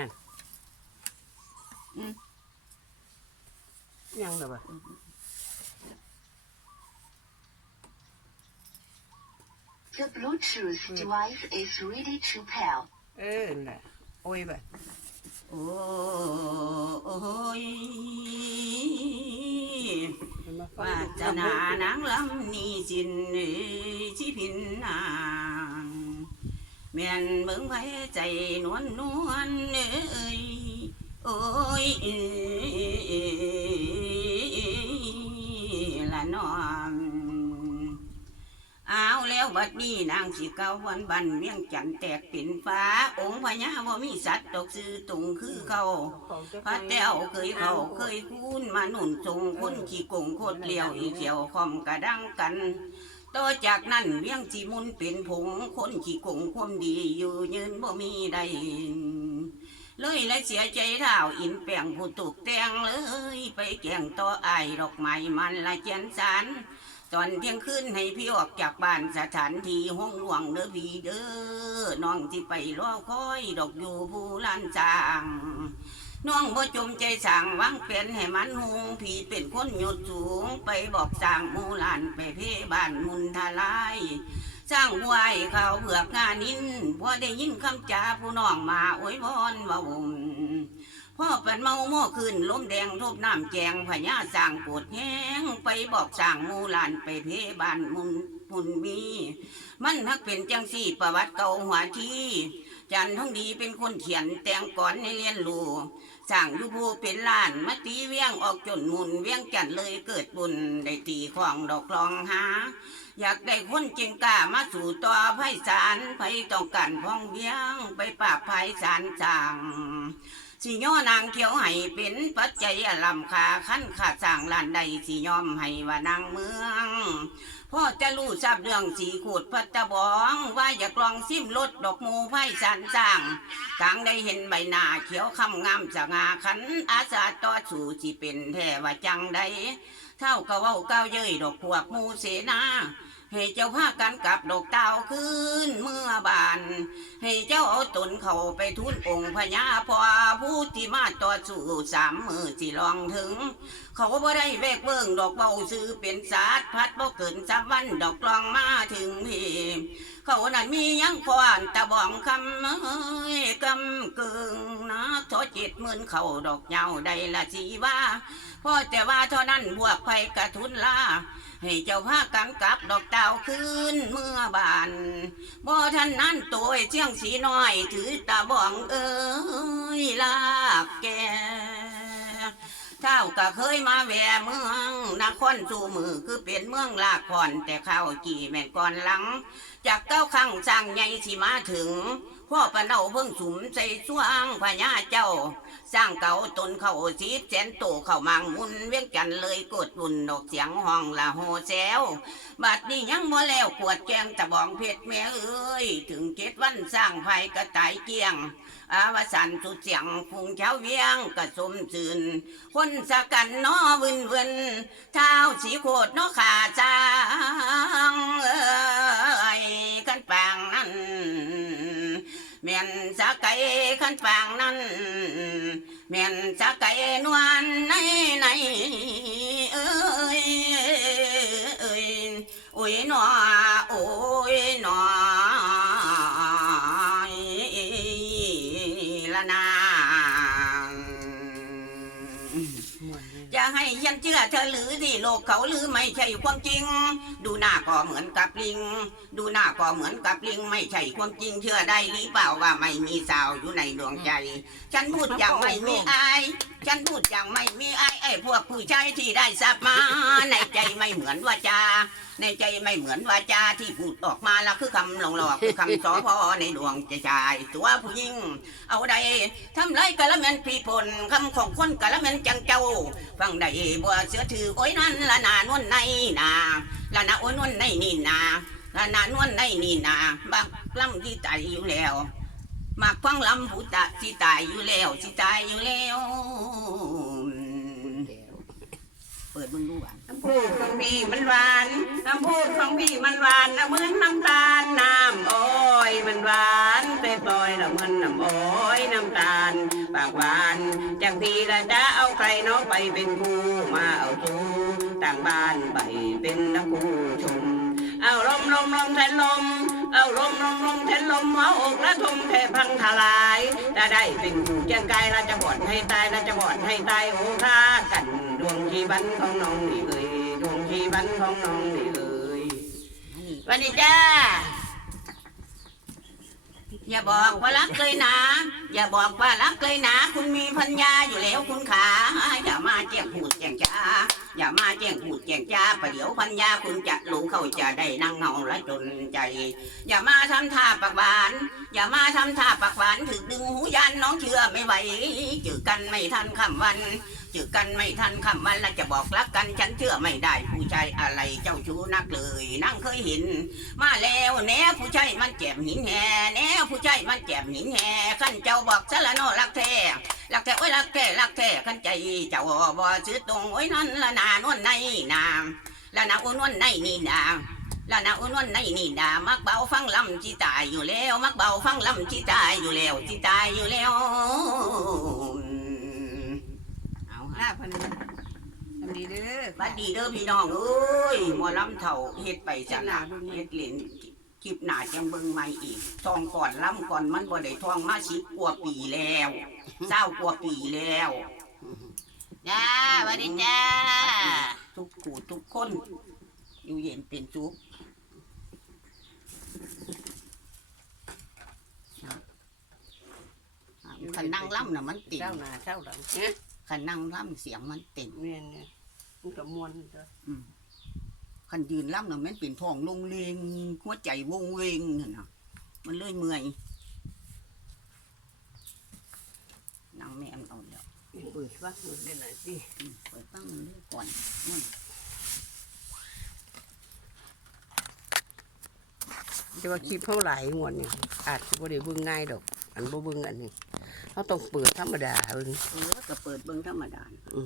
นั่นอืม ยังเลยบ่ The Bluetooth device is ready to pair. เออนั่นแหละโอ้ยบ่โอ้ยมันมาฟัวางจนานางลำนี้สินเอ้ยชิพินนาง แม่นเบิ่งไผใจนวลนวลเอ้ยโอ้ยเอ้ยละน้องเอาแล้วบัดนี้นางสิเกาวันบันเวียงจันทน์แตกเป็นฟ้า องค์พญาบ่มีสัตว์ตกซื้อตุงคือเขาของเจ้าพระแต้วเคยเขาเคยคูนมาหนุนทรงคนขี่กงโคตรเลี้ยวอีเขียวคอมกระดังกัน ต่อจากนั้นเวียงจีมุนเป็นผงคนขี่กงความดีอยู่ยืนบ่มีใดเลยและเสียใจเท่าอินแปงผู้ถูกแต่งเลย ไปแก่งต่ออายดอกไม้มันละเจียนสารตอนเที่ยงคืนให้พี่ออกจากบ้านสถานที่ห้องหลวงเด้อพี่เด้อน้องที่ไปรอคอยดอกอยู่ผู้ลานจาง น้องบ่จมใจสั่งวางเป็นให้มันหงผีเป็นคนหยดสูงไปบอกสั่งมูหลานไปเพบ้านมุนทลายสร้างหวยเขาเบือกงานนินพอได้ยินคำจาผู้น้องมาอวยพรว่าวุ่พ่อเป็นเมาโม่ขึ้นล้มแดงทบน้ำแจงพญาสร้างปวดแห้งไปบอกสั่งมูลานไปเพบ้านมุนมุนมี มันฮักเป็นจังสี่ประวัติเก่าหัวที่ จันทองดีเป็นคนเขียนแต่งก่อนในเรียนรู้ สั่งยู่ผู้เป็นล้านมาตีเวียงออกจนมุนเวียงจันเลยเกิดบุญได้ตีของดอกคลองหา อยากได้คนเจงกล้ามาสู่ต่อไพศาลไพต้องการพ้องเวียงไปปราบไพศาลจาง สิย่อนางเขียวให้เป็นปัจจัยลำคาขั้นขาดสร้างลานใดสิยอมให้ว่านางเมืองพ่อจะรู้ทราบเรื่องสีขูดพัตะบองว่าอยากลองซิมรถดอกมูไผ่สันสร้างต่างได้เห็นใบหน้าเขียวคำงามสง่าขันอาสาต่อสู่สิเป็นแท้ว่าจังใดเท่ากับว่าเก้าเย้ยดอกพวกมูเสนา ให้เจ้าพากันกลับดอกเต้าขึ้นเมื่อบาน ให้เจ้าเอาตนเขาไปทุนองค์พญาพอผู้ที่มาต่อสู้สามมือสิลองถึง เขาบ่ได้แวกเบิ่งดอกเบาซื้อเป็นศาสตร์พัดบ่เกินสามวันดอกกลองมาถึงพี่เขานั้นมียังพอนตะบองคำเอ้ยกำกึ่ง จ็ดหมื่นเขาดอกเหยาวได้ละสีว่าพ่อแต่ว่าเท่านั้นบวกไปกระทุนลาให้เจ้าพากันกลับดอกเต้าคืนเมื่อบานบ่ท่านนั้นตัวเชียงสีน้อย ถือตาบองเอ้ยลากแกเท่าก็เคยมาแหวเมืองนครสู่มือคือเป็นเมืองลากผ่อนแต่ข้าวกี่แม่นก่อนหลัง จากเก้าข้งสร้างใหญ่สิมาถึงพ่อปะเนาเพิ่งสุมใส่สวงพญาเจ้า สร้างเก่าตนเข้าสีแสนโตเข้ามังมุนเวียงจันเลยกดบุญดอกเสียงห้องละโฮแซวบัดนี้ยังบ่แล้วขวดแกงตะบองเพชรแม่เอ้ย ถึงเจ็ดวันสร้างไฟกระต่ายเกียง อาวสันสุดเสียงพุงเช้าเวียงกระสมสื่นคนสะกันนอวินวินเท้าสีโคดนอขาจางเอ้ ไก่ขันฟางนั้นเมียนจะไก่นวลในในเอ้ยเอ้ยโอ้ยนวล เชื่อเธอหรือที่โลกเขาหรือไม่ใช่ความจริง ดูหน้าก็เหมือนกับลิง ดูหน้าก็เหมือนกับลิง ไม่ใช่ความจริงเชื่อได้หรือเปล่าว่าไม่มีสาวอยู่ในดวงใจ ฉันพูดอย่างไม่มีอาย ฉันพูดอย่างไม่มีอายไอ้พวกผู้ชายที่ได้สับมาในใจไม่เหมือนว่าจา ในใจไม่เหมือนวาจาที่พูดออกมาแล้วคือคำหลงหลอกคือคำสอพอในดวงใจชายตัวผู้หญิงเอาใดทำไรกะละแม่นพี่พลคำของคนกะละแม่นจังเจ้า ฟังได้บัวเสือถือโอ้ยนั่นละนานวลในนาละนาโอ้ยนวลในนี่นาละนานวลในนี่นาบักลำที่ตายอยู่แล้วมากฟังลำผู้ตะที่ตายอยู่แล้วที่ตายอยู่แล้วแก้วเปิดเบิ่งดูหวานน้ำพูดของพี่มันหวาน น้ำพูดของพี่มันหวานนะเหมือนน้ำตาลน้ำอ้อยมันหวานแต่ปล่อยละเหมือนน้ำอ้อยน้ำตาลปากหวานจังพี่ละจะเอาใครน้องไปเป็นครูมาเอาทูต่างบ้านไปเป็นนักครูชม เอาลมลมลมแทนลม เอาลมลมลมแทนลมเอาอกและทมแทพังทลายถ้ได้เป็นเจียงกายเราจะบอดให้ตายเราจะบอดให้ตายโอ้ค่ากันดวงชีวันของน้องนี่เอ่ย วงชีวันของน้องนี่เอ่ยสวันนี้จ้า อย่าบอกว่ารักเลยนะ อย่าบอกว่ารักเลยนะ คุณมีพัญญาอยู่แล้วคุณขาอย่ามาแจ้งพูดแจ้งจ้าอย่ามาแจ้งพูดแจ้งจ้าประเดี๋ยวพัญญาคุณจะรู้เข้าจะได้นั่งเงาและจนใจ อย่ามาทำท่าปากหวาน อย่ามาทำท่าปากหวานถึงดึงหูยันน้องเชื่อไม่ไหวเจอกันไม่ทันคำวัน จอกันไม่ทันคำวันล้วจะบอกรักกันฉันเชื่อไม่ได้ ผู้ชายอะไรเจ้าชู้นักเลยนั่งเคยเห็น มาแล้วแน่ผู้ชายมันแจ่มหินแห่แน่ผู้ชายมันแจ่มหินแห่ขั้นเจ้าบอกสละโนรักแท้รักแท้โอ้ยรักแท้รักแท้ขั้นใจเจ้าบ่ซื้อตรงโอ้ยนั่นละนานวลในนามละนาอ้นวลในนี่นาละนาอ้วนวลในนี่นามักเบาฟังลำจีตายอยู่แล้ว มักเบาฟังลำจีตายอยู่แล้วจีตายอยู่แล้วาหน้าพันธุ์ทำดีเด้อบัดดีเด้อพี่น้องเอ้ยหมอลำเถ่าเฮ็ดไปจ้ะนะเฮ็ดเล่นคลิปหน้าจังเบิ่งใหม่อีกทองก่อนลำก่อนมันบ่ได้ทองมาสิบกว่าปีแล้วเศร้ากว่าปีแล้วจ้าสวัสดีจ้าทุกผู้ทุกคน อยู่เย็นเป็นสุขคันนั่งล่ำน่ะมันติ่งเจ้าหน้าเจ้าหลัง เนี่ยคันนั่งล่ำเสียงมันติ่งเนี่ยเนี่ยมันกับมวนจ้ะคันยืนล่ำน่ะมันเป็นท้องลงเลงหัวใจวงเวงนั่นน่ะมันเลยเมื่อยนั่งแม่มเอาแล้วเปิดว่าเปิดได้หน่อยสิอืมเปิดฟังมันเลยก่อนนู่นจะว่าคลิปเท่าไหร่งวดเนี่ยอาจจะบ่ได้เบิ่งง่ายดอก อันบ่เบิ่งอันนี้ เขาต้องเปิดธรรมดาเบิ่งเออก็เปิดเบิ่งธรรมดา